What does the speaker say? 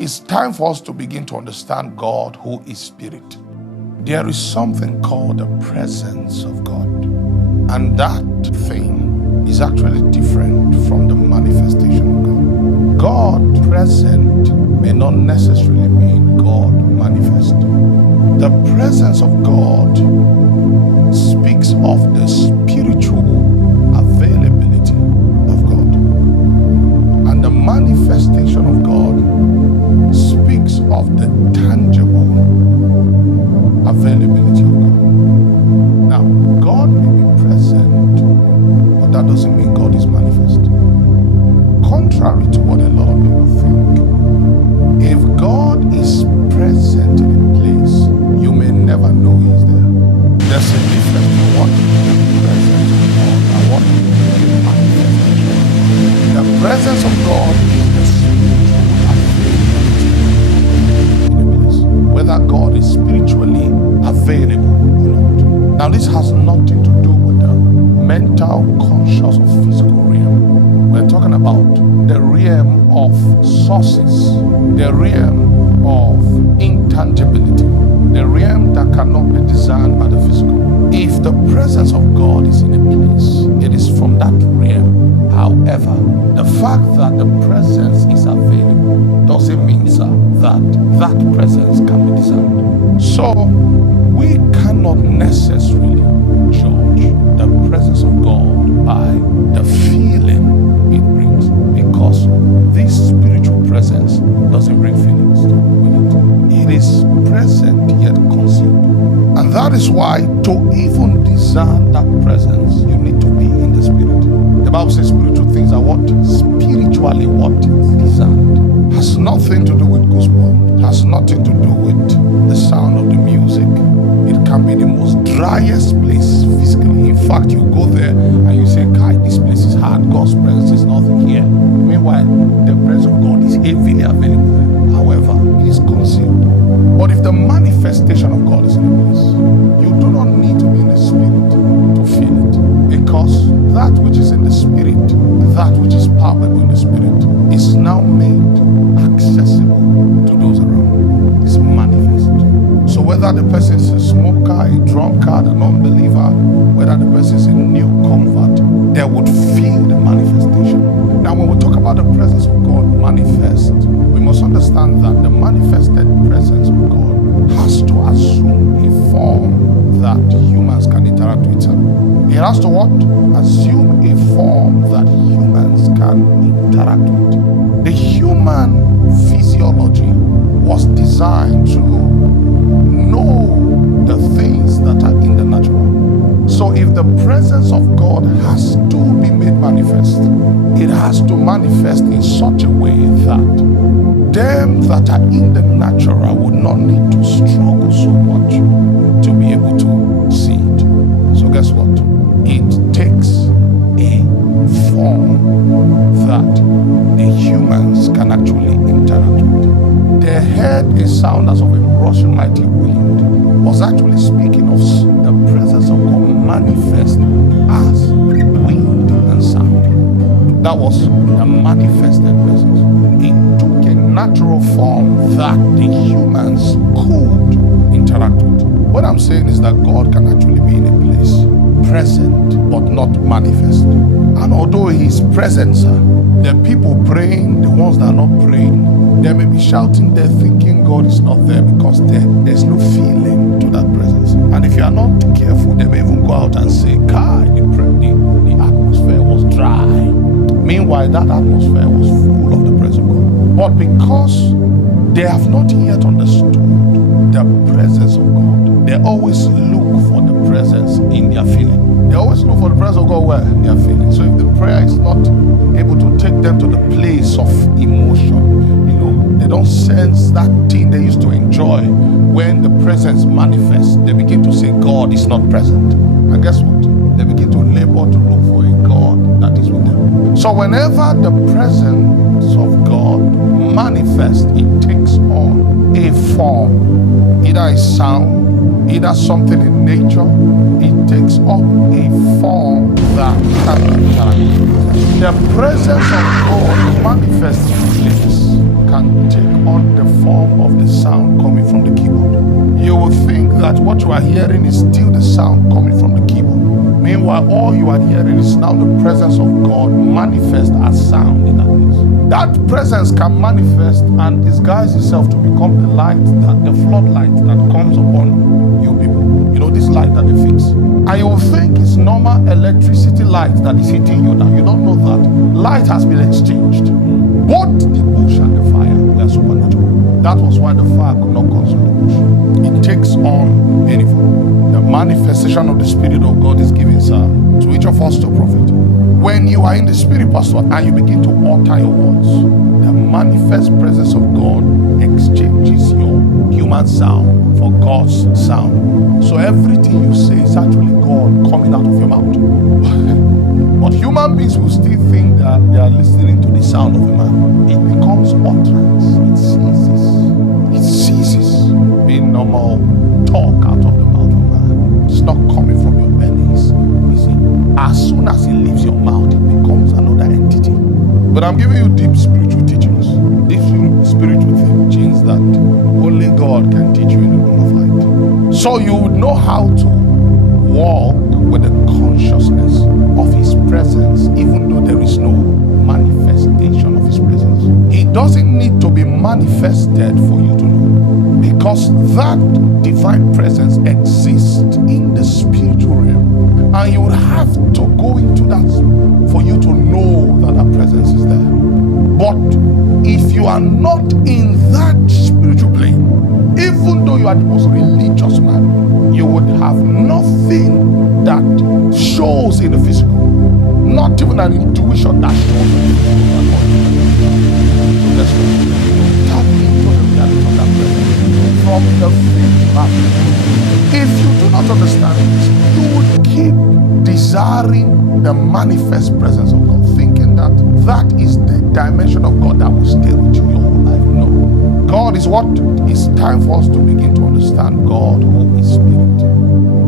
It's time for us to begin to understand God, who is spirit. There is something called the presence of God. And that thing is actually different from the manifestation of God. God present may not necessarily mean God manifest. The presence of God speaks of the spiritual availability of God. And the manifestation of God speaks of the tangible availability of God. Now, God may be present, but that doesn't mean God is manifest. Contrary to what a lot of people think, if God is present in a place, you may never know He's there. There's a difference between what the presence of God and what the manifestation. The presence of God is the spiritual availability in a place, whether God is spiritually available or not. Now, this has nothing to do with the mental, conscious, or physical realm. We're talking about the realm of sources, the realm of intangibility, the realm that cannot be discerned by the physical. If the presence of God is in a place, it is from that realm. However, the fact that the presence is available doesn't mean, sir, that presence can be discerned. So, we cannot necessarily judge the presence of God by the feeling it brings, because this spiritual presence doesn't bring feelings with it. It is present yet concealed. And that is why to even discern that presence, you need to be in the spirit. The Bible says spiritual things are what? Spiritually what? Discerned. Has nothing to do with goosebumps. Has nothing to do with the sound of the music. It can be the most driest place physically. In fact, you go there and you say, "Kai, this place is hard. God's presence is nothing here." Meanwhile, the presence of God is heavily available there. However, it is concealed. But if the manifestation of God is in a place, you do not need to be in the spirit to feel it, because that which is in the spirit, that which is palpable in the spirit, is now made accessible to those around. It's manifest. So whether the person is a smoker, a drunkard, an unbeliever, whether the person is a new convert, they would feel the manifestation. Now, when we talk about the presence of God manifest, we must understand that the manifested presence of God has to assume a form that humans can interact with. It has to what? Assume a form that humans can interact with. The human physiology was designed to know the things that are in the natural. So if the presence of God has to be made manifest, it has to manifest in such a way that them that are in the natural would not need to struggle so much to be able to see it. So guess what? It takes a form that the humans can actually interact with. The heard a sound as of a rushing mighty wind was actually speaking of the presence of God manifest as wind and sound. That was the manifested presence. It took a natural form that the humans could interact with. What I'm saying is that God can actually be in a place, present but not manifest. And although He is present, sir, the people praying, the ones that are not praying, they may be shouting, they're thinking God is not there because there's no feeling to that presence. And if you are not careful, they may even go out and say, "Kai, the atmosphere was dry." Meanwhile, that atmosphere was full of the presence of God. But because they have not yet understood the presence of God, they always look for the presence in their feeling. They always look for the presence of God where? In their feeling. So if the prayer is not able to take them to the place of emotion, they don't sense that thing they used to enjoy when the presence manifests, they begin to say God is not present. And guess what? They begin to labor to look for a God that is with them. So whenever the presence of God manifests, it takes on a form, either a sound, either something in nature. It takes up a form that can be interacted. The presence of God manifests in place can take on the form of the sound coming from the keyboard. You will think that what you are hearing is still the sound coming from the keyboard. Meanwhile, all you are hearing is now the presence of God manifest as sound in that place. That presence can manifest and disguise itself to become the light, the floodlight that comes upon you people. You know, this light that they fix. And you will think it's normal electricity light that is hitting you now. You don't know that. Light has been exchanged. Both the bush and the fire were supernatural. That was why the fire could not consume the bush. It takes on any form. The manifestation of the Spirit of God is given, sir, to each of us to profit. When you are in the Spirit, Pastor, and you begin to utter your words, the manifest presence of God exchanges your human sound for God's sound. So everything you say is actually God coming out of your mouth. But human beings will still think that they are listening to the sound of a man. It becomes utterance. It ceases being normal talk out of the mouth of a man. It's not coming from your bellies. You see, as soon as it leaves your mouth, it becomes another entity. But I'm giving you deep spiritual teachings. Deep spiritual teachings that only God can teach you in the room of light. So you would know how to walk with the consciousness of His presence, even though there is no manifestation of His presence. It doesn't need to be manifested for you to know, because that divine presence exists in the spiritual realm, and you would have to go into that for you to know that that presence is there. But if you are not in that spiritual plane, even though you are the most religious man, you would have nothing that shows in the physical, not even an intuition that shows in the physical. So let's go. Tap into the reality of that presence from the faith back. If you do not understand this, you would keep desiring the manifest presence of God, thinking that that is the dimension of God that will stay with you your whole life. No. God is what? It's time for us to begin to understand God who is Spirit.